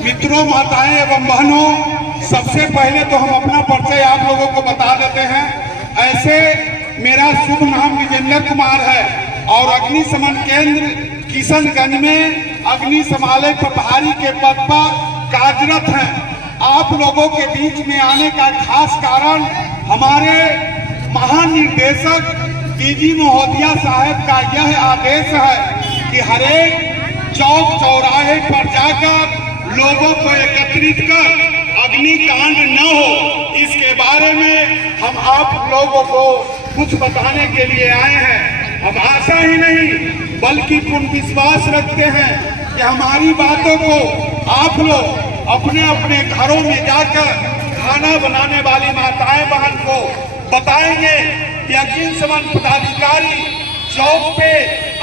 मित्रों, माताएं एवं बहनों, सबसे पहले तो हम अपना परिचय आप लोगों को बता देते हैं। ऐसे मेरा शुभ नाम विजेंद्र कुमार है और अग्निशमन केंद्र किशनगंज में अग्निशमालय प्रभारी के पद पर कार्यरत हैं। आप लोगों के बीच में आने का खास कारण हमारे महानिर्देशक डीजी महोदया साहब का यह आदेश है कि हरेक चौक चौराहे पर जाकर लोगों को एकत्रित कर अग्निकांड न हो, इसके बारे में हम आप लोगों को कुछ बताने के लिए आए हैं। हम आशा ही नहीं बल्कि पूर्ण विश्वास रखते हैं कि हमारी बातों को आप लोग अपने अपने घरों में जाकर खाना बनाने वाली माताएं बहन को बताएंगे कि अग्निशमन पदाधिकारी चौक पे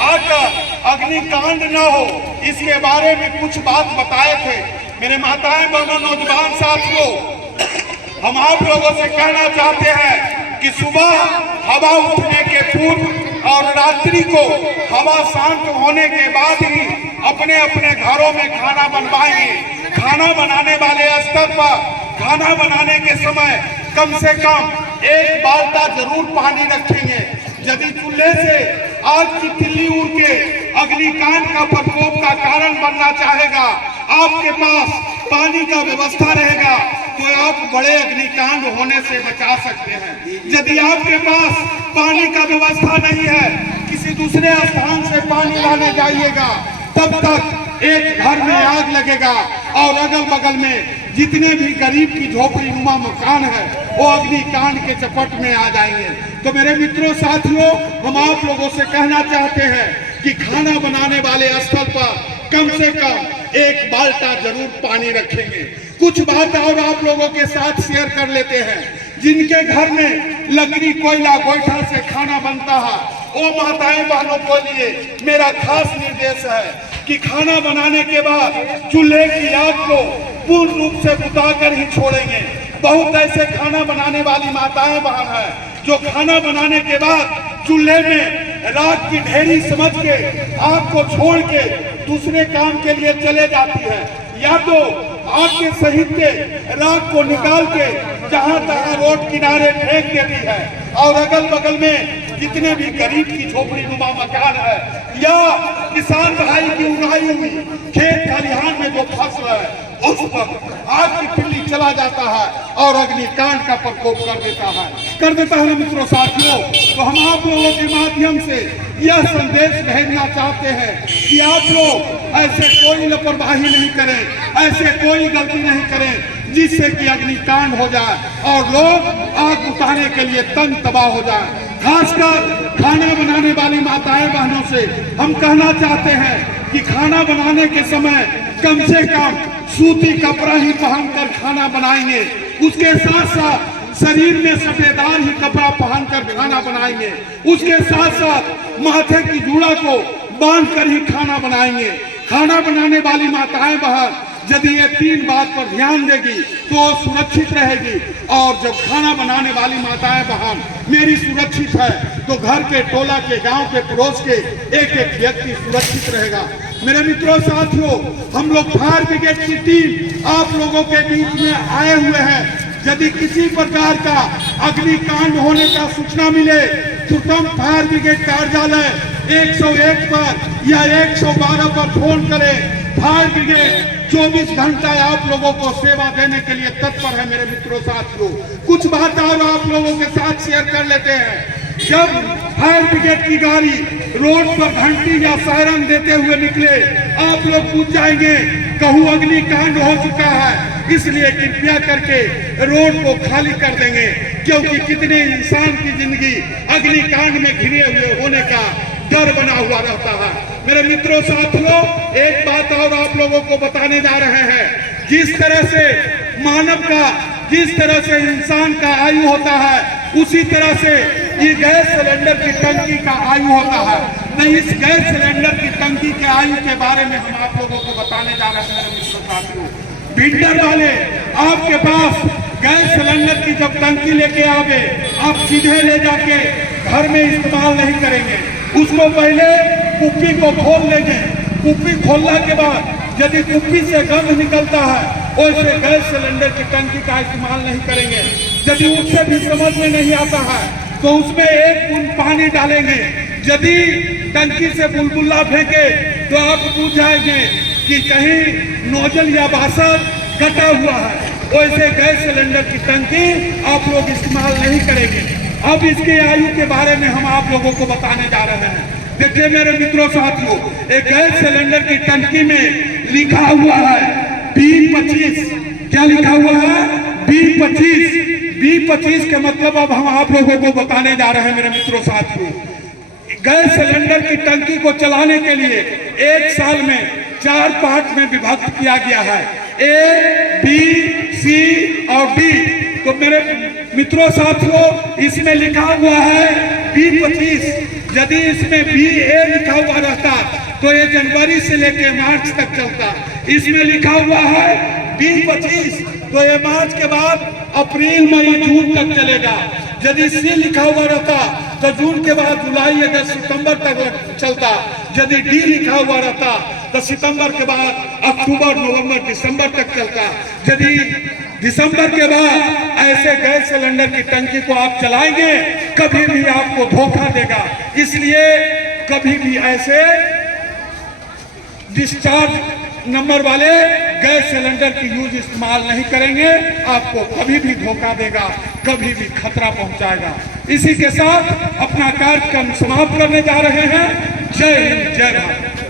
आकर अग्निकांड न हो, इसके बारे में कुछ बात बताए थे। मेरे माताएं बहनों, नौजवान साथियों, हम आप लोगों से कहना चाहते हैं कि सुबह हवा उठने के पूर्व और रात्रि को हवा शांत होने के बाद ही अपने अपने घरों में खाना बनवाएंगे। खाना बनाने वाले स्तर पर खाना बनाने के समय कम से कम एक बाल्टा जरूर पानी रखेंगे। यदि चूल्हे से आग की तिल्ली उड़ के अग्निकांड का प्रकोप का कारण बनना चाहेगा, आपके पास पानी का व्यवस्था रहेगा तो आप बड़े अग्निकांड होने से बचा सकते हैं। यदि आपके पास पानी का व्यवस्था नहीं है, किसी दूसरे स्थान से पानी लाने जाइएगा, तब तक एक घर में आग लगेगा और अगल बगल में जितने भी गरीब की झोपड़ी नुमा मकान है वो अग्निकांड के चपेट में आ जाएंगे। तो मेरे मित्रों साथियों, हम आप लोगों से कहना चाहते हैं कि खाना बनाने वाले स्थल पर कम से कम एक बाल्टा जरूर पानी रखेंगे। कुछ बात और आप लोगों के साथ शेयर कर लेते हैं। जिनके घर में लकड़ी कोयला गोईठा से खाना बनता है, वो माताएं बहनों को लिए मेरा खास निर्देश है कि खाना बनाने के बाद चूल्हे की आग को पूर्ण रूप से बुताकर ही छोड़ेंगे। बहुत ऐसे खाना बनाने वाली माताएं बहन हैं जो खाना बनाने के बाद चूल्हे में राख की ढेरी समझ के आग को छोड़ के दूसरे काम के लिए चले जाती है, या तो आग के सहित के राख को निकाल के जहां तहां रोड किनारे फेंक देती है और अगल बगल में जितने भी गरीब की झोपड़ी नुमा मकान है या किसान भाई की उगाई हुई खेत खलिहान में जो फसल है उस पर आग की पिल्ली चला जाता है और अग्निकांड का प्रकोप कर देता है मित्रों साथियों। तो हम आप लोगों के माध्यम से यह संदेश भेजना चाहते हैं कि आप लोग ऐसे कोई लापरवाही नहीं करें, ऐसे कोई गलती नहीं करें जिससे कि अग्निकांड हो जाए और लोग आग बुझाने के लिए तन तबाह हो जाए। खासकर खाना बनाने वाली माताएं बहनों से हम कहना चाहते हैं कि खाना बनाने के समय कम से कम सूती कपड़ा ही पहनकर खाना बनाएंगे। उसके साथ साथ शरीर में सफेदार ही कपड़ा पहनकर खाना बनाएंगे। उसके साथ साथ माथे की जूड़ा को बांधकर ही खाना बनाएंगे। खाना बनाने वाली माताएं बहन यदि ये तीन बात पर ध्यान देगी तो सुरक्षित रहेगी। और जब खाना बनाने वाली माताएं बहन मेरी सुरक्षित है तो घर के, टोला के, गांव के, पड़ोस के एक एक व्यक्ति सुरक्षित रहेगा। मेरे मित्रों साथियों, हम लोग फायर ब्रिगेड की टीम आप लोगों के बीच में आए हुए हैं। यदि किसी प्रकार का अग्निकांड होने का सूचना मिले तो तुम फायर ब्रिगेड कार्यालय 101 पर या 112 पर फोन करें। फायर ब्रिगेड 24 घंटा आप लोगों को सेवा देने के लिए तत्पर है। मेरे मित्रों साथियों, कुछ बात और आप लोगों के साथ शेयर कर लेते हैं। जब फायर ब्रिगेड की गाड़ी रोड पर घंटी या सायरन देते हुए निकले, आप लोग पूछ जाएंगे कहूँ अग्निकांड हो चुका है, इसलिए कृपया करके रोड को खाली कर देंगे, क्योंकि कितने इंसान की जिंदगी अग्निकांड में घिरे हुए होने का डर बना हुआ रहता है। मेरे मित्रों साथियों, एक बात और आप लोगों को बताने जा रहे हैं। जिस तरह से मानव का, जिस तरह से इंसान का आयु होता है, उसी तरह से ये गैस सिलेंडर की टंकी का आयु होता है। नहीं, इस गैस सिलेंडर की टंकी के आयु के बारे में हम आप लोगों को बताने जा रहे हैं। मेरे मित्रों साथियों, बिल्डर वाले आपके पास गैस सिलेंडर की जब टंकी लेके आवे, आप सीधे ले जाके घर में इस्तेमाल नहीं करेंगे। उसको पहले कुप्पी को खोल लेंगे। कुप्पी खोलने के बाद यदि कुप्पी से गंध निकलता है वैसे गैस सिलेंडर की टंकी का इस्तेमाल नहीं करेंगे। यदि उससे भी समझ में नहीं आता है तो उसमें एक बूंद पानी डालेंगे। यदि टंकी से बुलबुला फेंके तो आप पूछ जाएंगे कि कहीं नोजल या वाशर कटा हुआ है। वैसे गैस सिलेंडर की टंकी आप लोग इस्तेमाल नहीं करेंगे। अब इसकी आयु के बारे में हम आप लोगों को बताने जा रहे हैं। देखिए मेरे मित्रों साथियों, एक गैस सिलेंडर की टंकी में लिखा हुआ है B25। क्या लिखा हुआ है? B25। B25 के मतलब अब हम आप लोगों को बताने जा रहे हैं मेरे मित्रों साथियों। गैस सिलेंडर की टंकी को चलाने के लिए एक साल में 4 पार्ट में विभक्त किया गया है, A, B, C और D। तो मेरे मित्रों साथियों, इसमें लिखा हुआ है B25। यदि इसमें BA लिखा हुआ रहता तो ये जनवरी से लेकर मार्च तक चलता। इसमें लिखा हुआ है B25 तो ये मार्च के बाद अप्रैल मई जून तक चलेगा। यदि C लिखा हुआ रहता तो जून के बाद जुलाई अगस्त सितंबर तक चलता। यदि D लिखा हुआ रहता तो सितंबर के बाद अक्टूबर नवंबर दिसंबर तक चलता। यदि दिसंबर के बाद ऐसे गैस सिलेंडर की टंकी को आप चलाएंगे कभी भी आपको धोखा देगा। इसलिए कभी भी ऐसे डिस्चार्ज नंबर वाले गैस सिलेंडर की यूज इस्तेमाल नहीं करेंगे। आपको कभी भी धोखा देगा, कभी भी खतरा पहुंचाएगा। इसी के साथ अपना कार्यक्रम समाप्त करने जा रहे हैं। जय हिंद, जय भारत।